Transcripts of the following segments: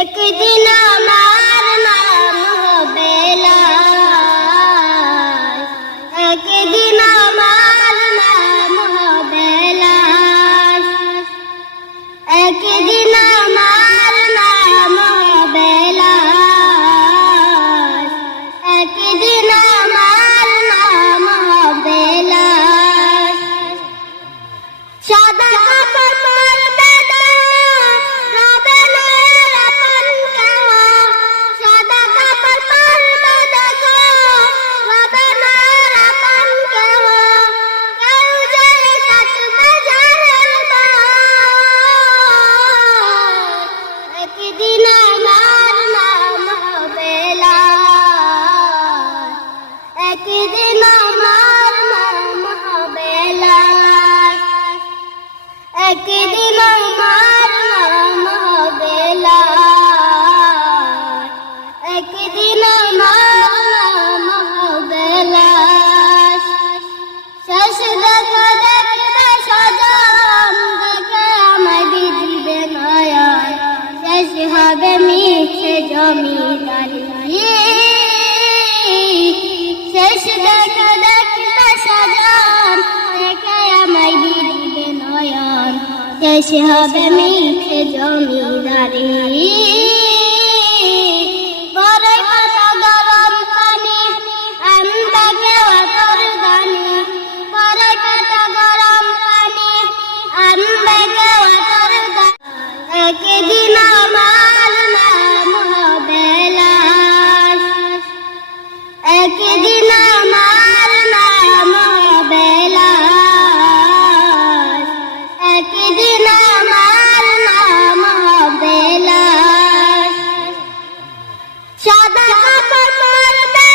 একদিন আমার নাম হবে লাশ, একদিন আমার নাম হবে লাশ, একদিন আমার নাম হবে লাশ, একদিন আমার নাম হবে লাশ। সাদা কাপড় পরবে রবে না আপন কেহ, সাদা কাপড় পরবে দেখো রবে না আপন কেহ, কেউ যে কাটবে ঝাড়ের বাস, একদিন আমার নাম হবে লাশ, একদিন আমার নাম হবে লাশ, একদিন আমার নাম হবে লাশ, একদিন আমার নাম হবে লাশ। শেষ দেখা দেখবে সজন, দেখে আমায় বিজিবে নয়ন, শেষ হবে মিছে জমিদারি। শেষ দেখা দেখবে সজন, দেখে আমায় বিজিবে নয়ন, শেষ হবে মিছে জমিদারি। পরে কত গরম পানি আনবে কেউ তোর গানি, পরে কত গরম পানি আনবে কেউ তোর গানি, একদিন আমার নাম হবে লাশ, একদিন আমার নাম হবে লাশ, একদিন আমার নাম হবে লাশ। সাদা কাপড় পরবে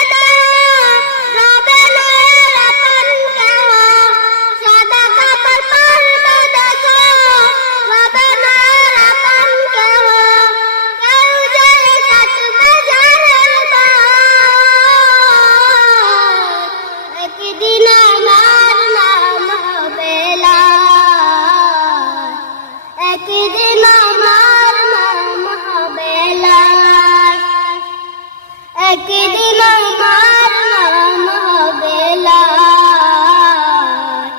রবে না আপন কেহ, সাদা কাপড় পরবে দেখো রবে না আপন কেহ, কেউ যে কাটবে ঝাড়ের বাস, একদিন আমার নাম হবে লাশ, একদিন আমার নাম হবে লাশ, একদিন আমার নাম হবে লাশ,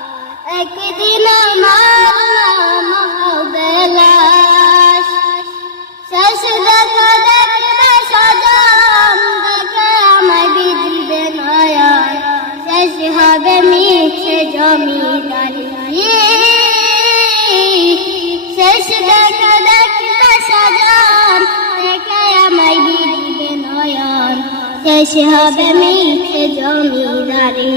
একদিন আমার নাম হবে লাশ। শেষ দেখা দেখবে সজন, দেখে আমায় বিজিবে নয়ন, শেষ হবে মিছে জমিদারি। শেষ দেখা দেখবে সজন, দেখে আমায় বিজিবে নয়ন, শেষ হবে মিছে জমিদারি।